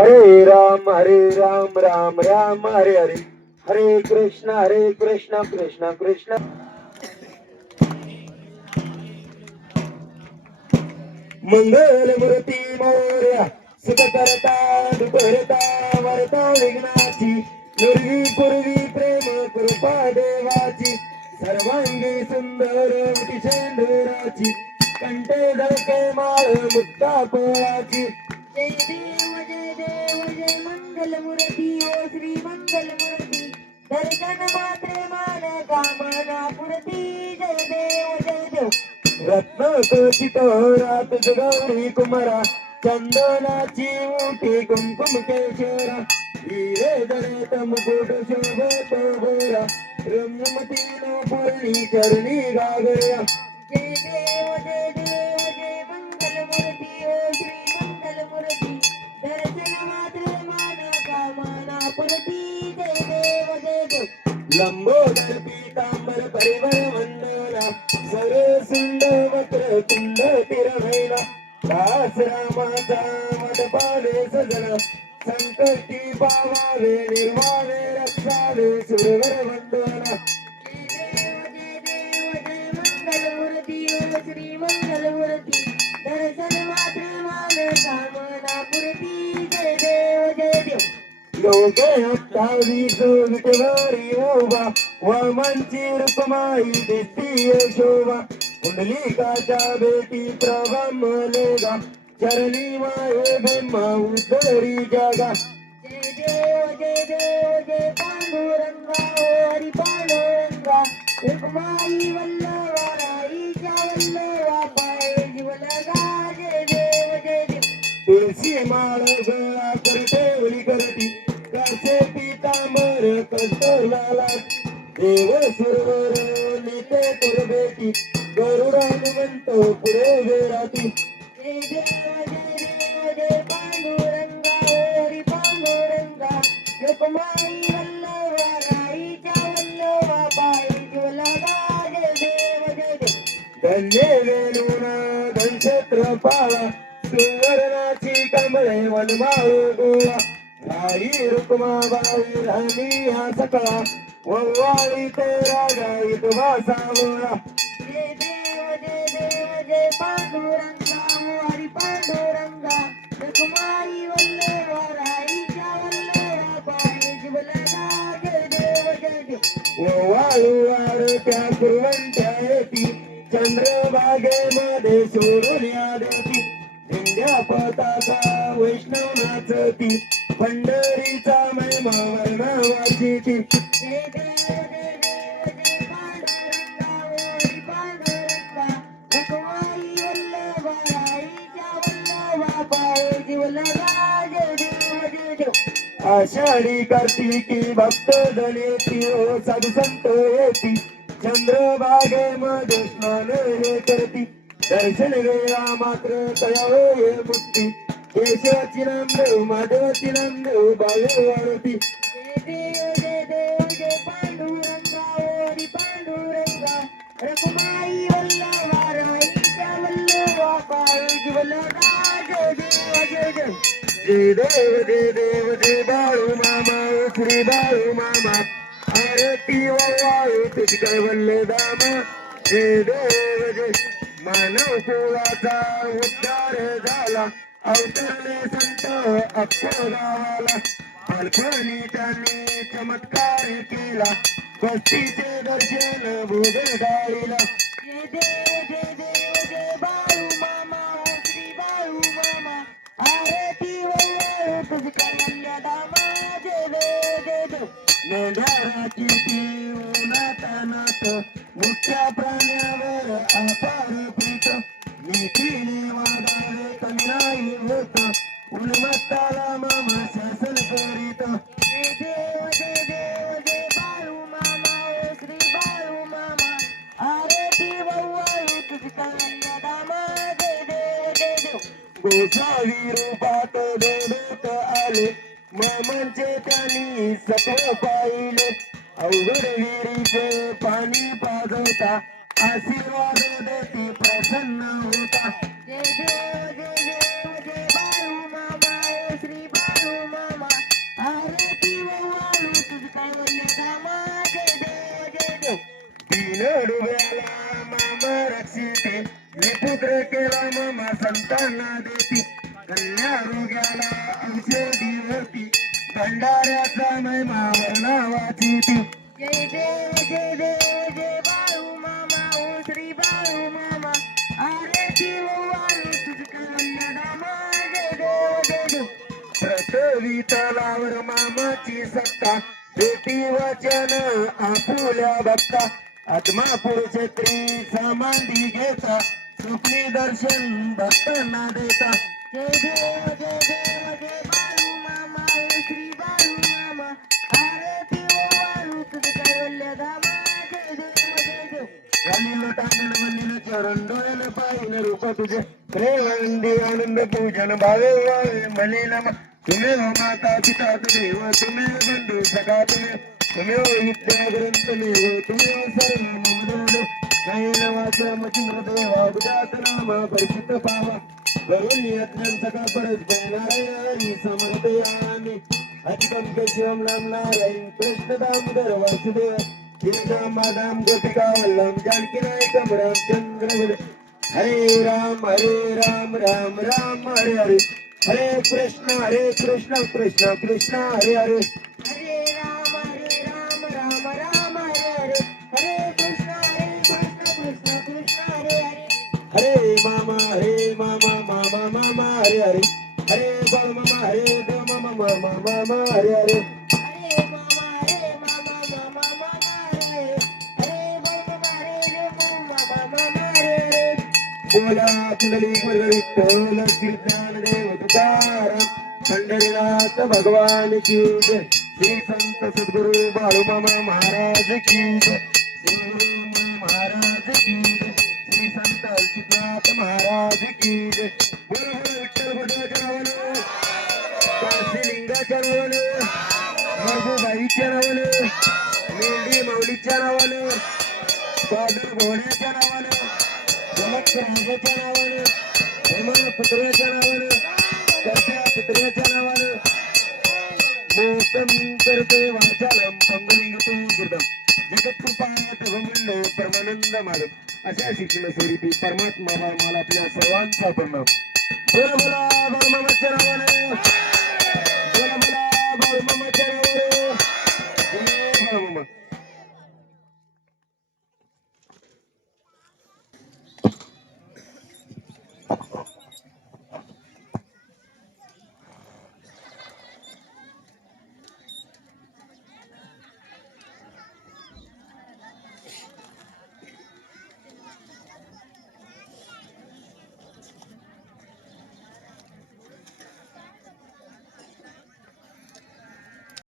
हरे राम हरे राम राम राम हरे हरे. हरे कृष्ण हरे कृष्ण कृष्ण कृष्ण. मंगल मूर्ती मोर्या सुख करता दुपरता वरता विघ्नाची पूर्वी पूर्वी प्रेम कृपा देवाची सर्वांगी सुंदर शेंदुराची कंठे धडके माळ मुक्ता पोळाची रत्न कोचित रात गौरी कुमारा चंदनाची मोठी कुंकुम केशरा. हिरे दरेत मुकुट शोभत गोरा रम्यमतीन पूर्णी चरणी गागया जय देव जय देव जय मंगल मूर्ती ओ श्री मंगल मूर्ती. दर्शन कामना पुरती. जय देव जय देव. लंबोदर पीतांबर परिवर संकटी निर्वाणे रक्षावे सुरवर वंदना जय देव जय देव श्री मंगल दर्शन मात्र मान कामना पुरती जय देव जय देव विटवारी कुंडलिकाच्या बेटी चरणी माये ब्रह्मा उतरी जगा. जय जय जय पांडुरंगा हरी पांडुरंगा. एक माई वल्लवा राईच्या वल्लवा पाय जीवलगा जय देव जय देव तुळशी माळ गळा करते. करती कसे पितांबर कस्तरला देव सुरवर नेते तुर बेटी गरुडानुमंत पुढे वेराती. धन्य वेणूना धनक्षेत्र पाळा सुवर्णाची कमळे वनमाळू गोळा राई रुक्माबाई राणी हा सकळा. वव्वाळी ते रागाईत वासावळा जय देव जय देव जय पांडुरंगा हरी पांडुरंगा. रखमाई वल्लवा राईच्या वल्लवा पाय जीवलगा जय देव जय देव. वाळू वाढत्या कुरवंत्या येती चंद्रभागेमध्ये सोडून या देती पताका वैष्णव नाचती पंढरीचा महिमा वर्णा वाचिती आषाढी कार्तिकी भक्त जण येती हो साधू संत येती. चंद्रभागेमध्ये स्नान हे करती. दर्शन वेळा मात्र तया होय मुक्ती. केशवाची नांदेव माधवाची नांदेव बावे वाढती. जय पांडुरंगा. रघुमाई वल्लवा राईच्या वल्लवा पाय जीवलगा जय देव जय जय. जय देव जय देव जय बाळू मामा श्री बाळू मामा. आरती वाळू तुझ कैवल्य दामा? हे देव जय मानव कुळाचा उद्धार झाला. अवतरले संत अक्षरावाला पालखणी त्यांनी चमत्कार केला. बस्तीचे दर्शन भूगल मुख्या प्राण्यावर अपार प्रीत नीतीने वागावे कमी नाही होत. उन्मत्ताला मामा शासन करीत. जय देव जय देव जय बाळू मामा ओ श्री बाळू मामा. आरती जय देव जय देव. गोसावी रूपात देवत आले. मामांचे त्यांनी सत्व पाहिले. अवघड विहिरीचे पाणी पाजवता आशीर्वाद देती प्रसन्न होता. जय देव जय जय बाळू मामा श्री बाळू मामा. आरती वाळू तुझ काय मामा रक्षिते निपुत्र केला मामा संतांना देती. कल्याण रोग्याला औषधी भंडाऱ्याचा महिमा वर्णावाची ती. जय देव जय देव जय बाळू मामा ओ श्री बाळू मामा. आरती ओ वारू तुझ कवल्य दामा जय देव जय देव पृथ्वी तलावर मामाची सत्ता बेटी वचन आपुल्या भक्ता आत्मा पुरुष स्त्री समाधी घेता स्वप्नी दर्शन भक्तांना तुझे प्रेमंदी आनंद पूजन भावे वावे तुम्ही हो माता पिता देव तुम्ही हो, हो बंधू सखा तुम्ही. तुम्ही हो विद्या ग्रंथ तुम्ही हो सर्व मचिंद्र देवा गुजात नाम परिचित पावा. नारायणी नाम नारायण कृष्ण दामोदर वासुदेव. श्रीराम माधव गोपिका वल्लम जानकी नायकम रामचंद्र हरे राम हरे राम राम राम हरे हरे हरे कृष्ण हरे कृष्ण कृष्ण कृष्ण हरे हरे हरे राम हरे राम राम राम हरे हरे हरे कृष्ण हरे कृष्ण कृष्ण कृष्ण हरे हरे हरे मामा हरे मामा मामा मामा हरे हरे हरे बाळ मामा हरे देव मामा मामा मामा बोला कुंडली विठ्ठल कीर्तन देव तुकाराम पंढरीनाथ भगवान की जय. श्री संत सद्गुरु बाळू मामा महाराज की जय. महाराज की जय. श्री संत अलसिद्धनाथ महाराज की जय. बोला बोला विठ्ठल भटवाच्या नावानं काशी लिंगाच्या नावानं मरबूबाईच्या नावाने मेंढी माऊलीच्या नावाने पादर घोड्याच्या नावाने राजाच्या नावानं हेमल पुत्र्याच्या नावानं त्याच्या पुत्र्याच्या नावानं. मोसम करते वाचालम पंगलिंग तो गुरुदम जगत्कृपायत भमंड परमानंद मालक अशा शिक्षण स्वरूपी परमात्मा मला आपल्या सर्वांचा प्रणाम बोला बोला परमात्मा